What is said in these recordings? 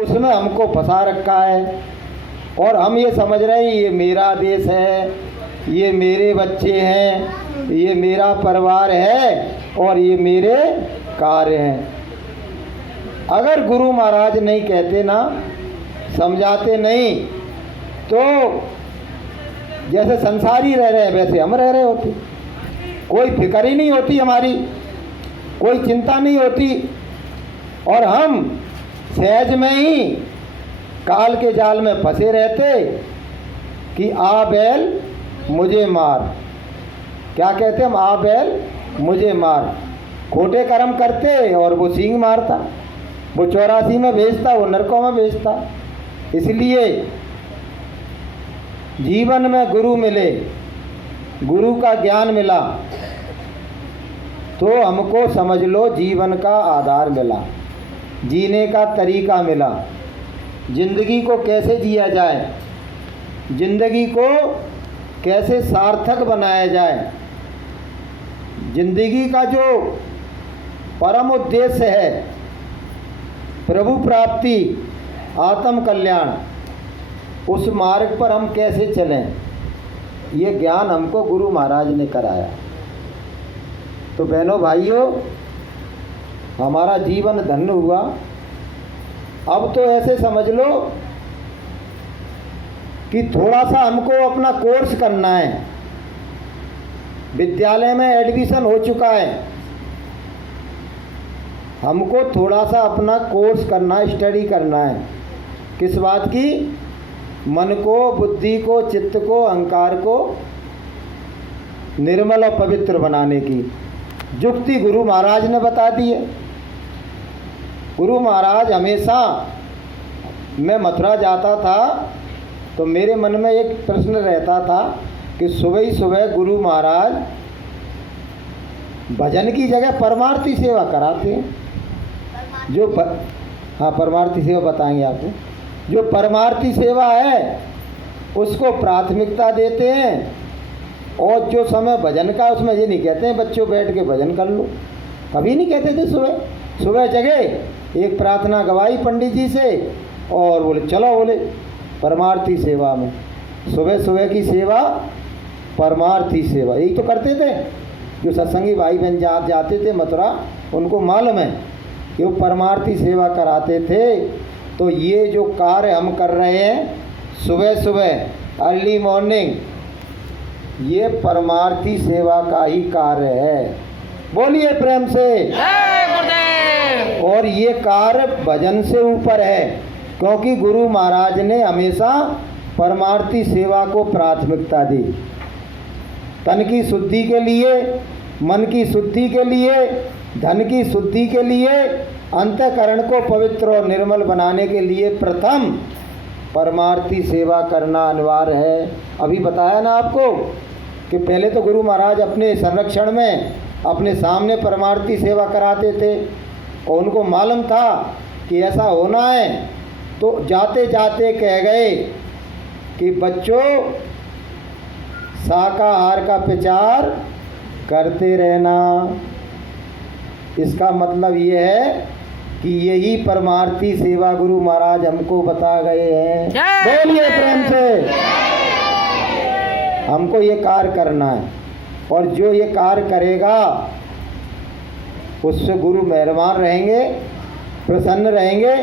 उसमें हमको फंसा रखा है और हम ये समझ रहे हैं ये मेरा देश है, ये मेरे बच्चे हैं, ये मेरा परिवार है और ये मेरे कार्य हैं। अगर गुरु महाराज नहीं कहते ना, समझाते नहीं, तो जैसे संसारी रह रहे हैं वैसे हम रह रहे होते। कोई फिक्र ही नहीं होती हमारी, कोई चिंता नहीं होती और हम सहज में ही काल के जाल में फंसे रहते कि आ बैल मुझे मार। क्या कहते हम? आ बैल मुझे मार। खोटे कर्म करते और वो सींग मारता, वो 84 में भेजता, वो नरकों में भेजता। इसलिए जीवन में गुरु मिले, गुरु का ज्ञान मिला तो हमको समझ लो जीवन का आधार मिला, जीने का तरीका मिला, जिंदगी को कैसे जिया जाए, जिंदगी को कैसे सार्थक बनाया जाए, जिंदगी का जो परम उद्देश्य है प्रभु प्राप्ति, आत्म कल्याण, उस मार्ग पर हम कैसे चलें, ये ज्ञान हमको गुरु महाराज ने कराया। तो बहनों भाइयों, हमारा जीवन धन्य हुआ। अब तो ऐसे समझ लो कि थोड़ा सा हमको अपना कोर्स करना है। विद्यालय में एडमिशन हो चुका है, हमको थोड़ा सा अपना कोर्स करना है, स्टडी करना है। किस बात की? मन को, बुद्धि को, चित्त को, अहंकार को निर्मल और पवित्र बनाने की युक्ति गुरु महाराज ने बता दी है। गुरु महाराज हमेशा, मैं मथुरा जाता था तो मेरे मन में एक प्रश्न रहता था कि सुबह ही सुबह गुरु महाराज भजन की जगह परमार्थी सेवा कराते हैं। हाँ, परमार्थी सेवा बताएंगे आपको। जो परमार्थी सेवा है उसको प्राथमिकता देते हैं और जो समय भजन का, उसमें ये नहीं कहते हैं बच्चों बैठ के भजन कर लो, कभी नहीं कहते थे। सुबह जगह एक प्रार्थना गवाई पंडित जी से और बोले चलो, बोले परमार्थी सेवा में। सुबह की सेवा परमार्थी सेवा, यही तो करते थे। जो सत्संगी भाई बहन जाते थे मथुरा, उनको मालूम है कि वो परमार्थी सेवा कराते थे। तो ये जो कार्य हम कर रहे हैं सुबह अर्ली मॉर्निंग, ये परमार्थी सेवा का ही कार्य है। बोलिए प्रेम से। और ये कार्य भजन से ऊपर है, क्योंकि गुरु महाराज ने हमेशा परमार्थी सेवा को प्राथमिकता दी। तन की शुद्धि के लिए, मन की शुद्धि के लिए, धन की शुद्धि के लिए, अंतःकरण को पवित्र और निर्मल बनाने के लिए प्रथम परमार्थी सेवा करना अनिवार्य है। अभी बताया ना आपको कि पहले तो गुरु महाराज अपने संरक्षण में अपने सामने परमार्थी सेवा कराते थे और उनको मालूम था कि ऐसा होना है। तो जाते जाते कह गए कि बच्चों, शाकाहार का प्रचार करते रहना। इसका मतलब ये है कि यही परमार्थी सेवा गुरु महाराज हमको बता गए हैं। बोलिए प्रेम से। हमको ये कार्य करना है और जो ये कार्य करेगा उससे गुरु मेहरबान रहेंगे, प्रसन्न रहेंगे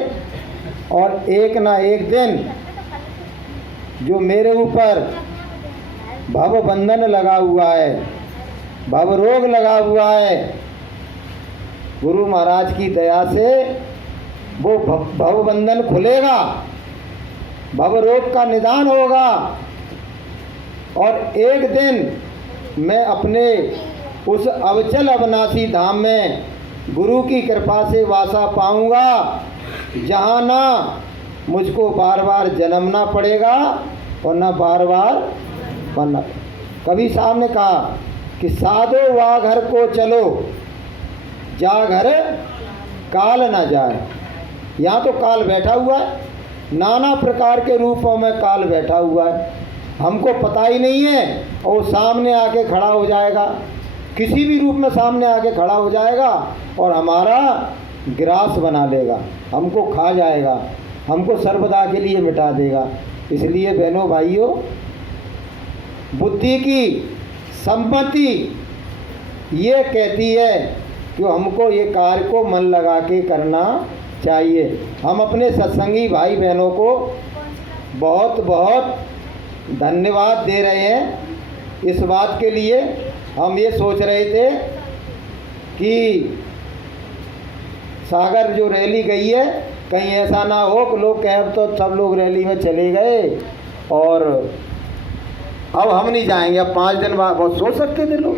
और एक ना एक दिन जो मेरे ऊपर भव बंधन लगा हुआ है, भव रोग लगा हुआ है, गुरु महाराज की दया से वो भव बंधन खुलेगा, भव रोग का निदान होगा और एक दिन मैं अपने उस अवचल अविनाशी धाम में गुरु की कृपा से वासा पाऊंगा, जहाँ ना मुझको बार बार जन्मना पड़ेगा और ना बार बार मरना। कभी साहब ने कहा कि साधो वा घर को चलो, जा घर काल ना जाए। यहाँ तो काल बैठा हुआ है, नाना प्रकार के रूपों में काल बैठा हुआ है, हमको पता ही नहीं है और सामने आके खड़ा हो जाएगा, किसी भी रूप में सामने आके खड़ा हो जाएगा और हमारा ग्रास बना लेगा, हमको खा जाएगा। हमको सर्वदा के लिए मिटा देगा। इसलिए बहनों भाइयों, बुद्धि की सम्मति ये कहती है कि हमको ये कार्य को मन लगा के करना चाहिए। हम अपने सत्संगी भाई बहनों को बहुत बहुत धन्यवाद दे रहे हैं इस बात के लिए। हम ये सोच रहे थे कि सागर जो रैली गई है, कहीं ऐसा ना हो कि लोग कहें अब तो सब लोग रैली में चले गए और अब हम नहीं जाएंगे, अब 5 दिन बाद। बहुत सोच सकते थे लोग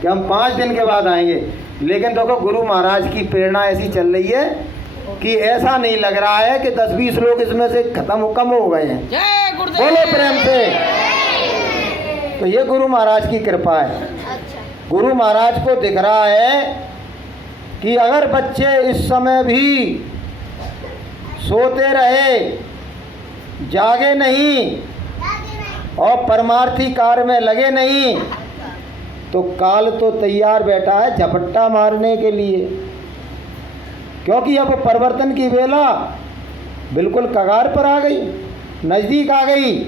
कि हम 5 दिन के बाद आएंगे, लेकिन देखो गुरु महाराज की प्रेरणा ऐसी चल रही है कि ऐसा नहीं लग रहा है कि 10-20 लोग इसमें से कम हो गए हैं। बोलो प्रेम से। तो ये गुरु महाराज की कृपा है। गुरु महाराज को दिख रहा है कि अगर बच्चे इस समय भी सोते रहे, जागे नहीं और परमार्थी कार्य में लगे नहीं, तो काल तो तैयार बैठा है झपट्टा मारने के लिए। क्योंकि अब परिवर्तन की वेला बिल्कुल कगार पर आ गई, नज़दीक आ गई।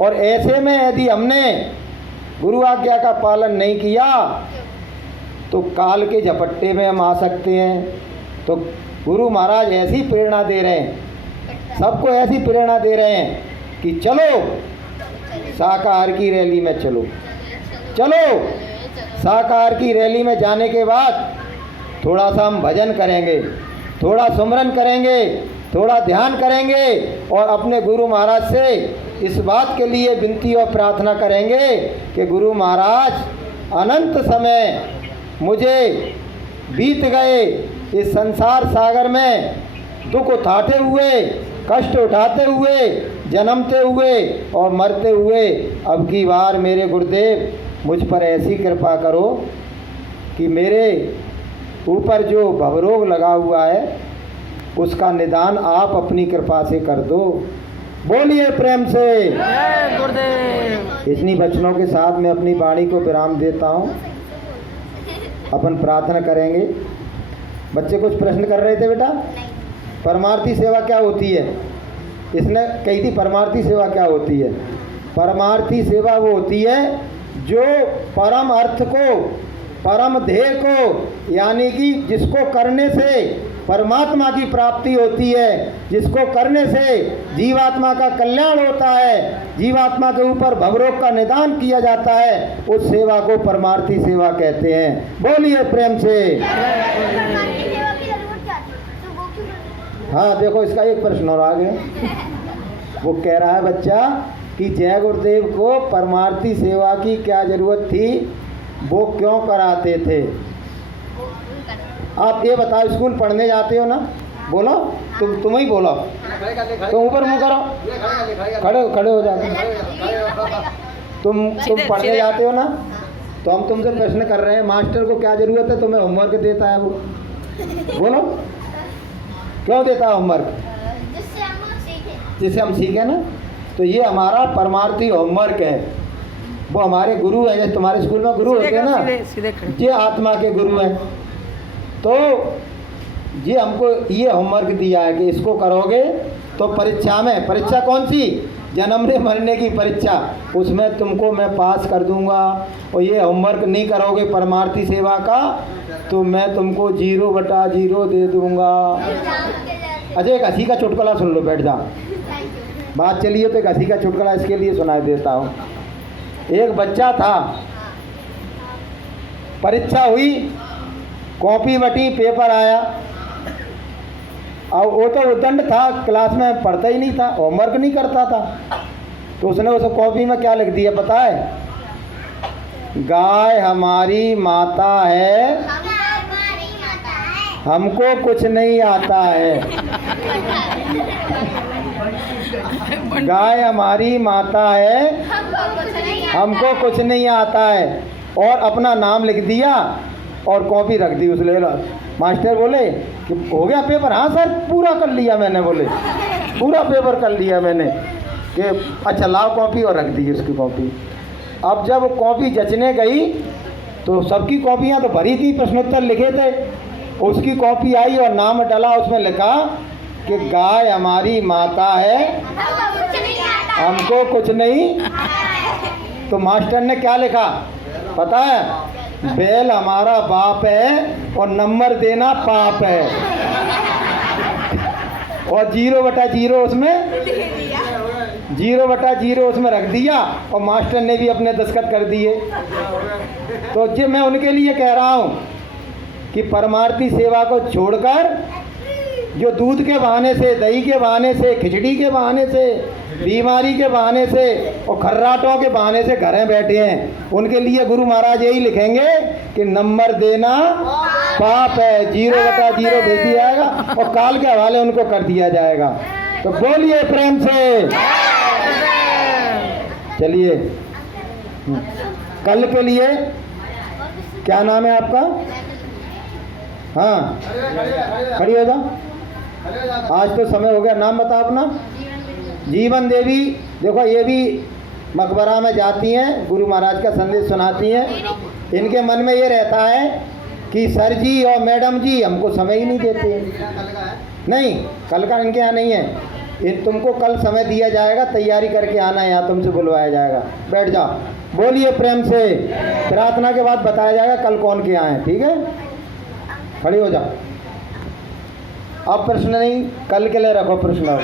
और ऐसे में यदि हमने गुरु आज्ञा का पालन नहीं किया तो काल के झपट्टे में हम आ सकते हैं। तो गुरु महाराज ऐसी प्रेरणा दे रहे हैं, सबको ऐसी प्रेरणा दे रहे हैं कि चलो शाकाहार की रैली में चलो। शाकाहार की रैली में जाने के बाद थोड़ा सा हम भजन करेंगे, थोड़ा सुमरन करेंगे, थोड़ा ध्यान करेंगे और अपने गुरु महाराज से इस बात के लिए विनती और प्रार्थना करेंगे कि गुरु महाराज, अनंत समय मुझे बीत गए इस संसार सागर में दुख उठाते हुए, कष्ट उठाते हुए, जन्मते हुए और मरते हुए। अब की बार मेरे गुरुदेव मुझ पर ऐसी कृपा करो कि मेरे ऊपर जो भवरोग लगा हुआ है उसका निदान आप अपनी कृपा से कर दो। बोलिए प्रेम से। गुरुदेव। इतनी वचनों के साथ मैं अपनी वाणी को विराम देता हूँ। अपन प्रार्थना करेंगे। बच्चे कुछ प्रश्न कर रहे थे बेटा? परमार्थी सेवा क्या होती है? इसने कही थी परमार्थी सेवा क्या होती है? परमार्थी सेवा वो होती है जो परम अर्थ को, परम ध्येय को, यानी कि जिसको करने से परमात्मा की प्राप्ति होती है, जिसको करने से जीवात्मा का कल्याण होता है, जीवात्मा के ऊपर भवरोग का निदान किया जाता है, उस सेवा को परमार्थी सेवा कहते हैं। बोलिए प्रेम से। हाँ देखो, इसका एक प्रश्न और आ गया। वो कह रहा है बच्चा कि जय गुरुदेव को परमार्थी सेवा की क्या जरूरत थी, वो क्यों कराते थे? आप ये बताओ, स्कूल पढ़ने जाते हो ना? बोलो, तुम ही बोलो। तुम ऊपर मुँह करो, खड़े हो जाओ। तुम पढ़ने जाते हो ना? तो हम तुमसे प्रश्न कर रहे हैं, मास्टर को क्या जरूरत है तुम्हें होमवर्क देता है वो? बोलो, क्यों देता है होमवर्क? जिससे हम सीखें ना। तो ये हमारा परमार्थी होमवर्क है। वो हमारे गुरु है, जैसे तुम्हारे स्कूल में गुरु होते हैं ना, ये आत्मा के गुरु हैं। तो ये हमको ये होमवर्क दिया है कि इसको करोगे तो परीक्षा में, परीक्षा कौन सी? जन्मने मरने की परीक्षा, उसमें तुमको मैं पास कर दूंगा। और ये होमवर्क नहीं करोगे परमार्थी सेवा का तो मैं तुमको 0/0 दे दूंगा। अच्छा, एक हंसी का चुटकुला सुन लो, बैठ जाओ। बात चलिए तो एक हंसी का चुटकुला इसके लिए सुनाई देता हूँ। एक बच्चा था, परीक्षा हुई, कॉपी बटी, पेपर आया। और वो तो उद्दंड था, क्लास में पढ़ता ही नहीं था, होमवर्क नहीं करता था। तो उसने उस कॉपी में क्या लिख दिया पता है? गाय हमारी माता है, हमको कुछ नहीं आता है। गाय हमारी माता है, हमको कुछ नहीं आता है। और अपना नाम लिख दिया और कॉपी रख दी उस ले। मास्टर बोले कि हो गया पेपर? हाँ सर, पूरा कर लिया मैंने। बोले पूरा पेपर कर लिया मैंने। कि अच्छा लाओ कॉपी, और रख दी उसकी कॉपी। अब जब कॉपी जचने गई तो सबकी कॉपियाँ तो भरी थी, प्रश्नोत्तर लिखे थे। उसकी कॉपी आई और नाम डाला, उसमें लिखा कि गाय हमारी माता है, हमको कुछ नहीं। तो मास्टर ने क्या लिखा पता है? बैल हमारा बाप है और नंबर देना पाप है। और 0/0 उसमें 0/0 उसमें रख दिया और मास्टर ने भी अपने दस्तखत कर दिए। तो ये मैं उनके लिए कह रहा हूँ कि परमार्थी सेवा को छोड़कर जो दूध के बहाने से, दही के बहाने से, खिचड़ी के बहाने से, बीमारी के बहाने से और खर्राटों के बहाने से घरें बैठे हैं, उनके लिए गुरु महाराज यही लिखेंगे कि नंबर देना पाप है। 0/0 भेज दिया जाएगा और काल के हवाले उनको कर दिया जाएगा। तो बोलिए प्रेम से। चलिए कल के लिए क्या नाम है आपका? हाँ खड़ी हो जाओ। आज तो समय हो गया, नाम बताओ अपना। जीवन देवी। देखो ये भी मकबरा में जाती हैं, गुरु महाराज का संदेश सुनाती हैं। इनके मन में ये रहता है कि सर जी और मैडम जी हमको समय ही नहीं देते। नहीं, कल का इनके यहाँ नहीं है। तुमको कल समय दिया जाएगा, तैयारी करके आना है, यहाँ तुमसे बुलवाया जाएगा। बैठ जाओ, बोलिए प्रेम से। प्रार्थना के बाद बताया जाएगा कल कौन के यहाँ है, ठीक है? खड़ी हो जाओ। अब प्रश्न नहीं, कल के लिए रखो प्रश्न।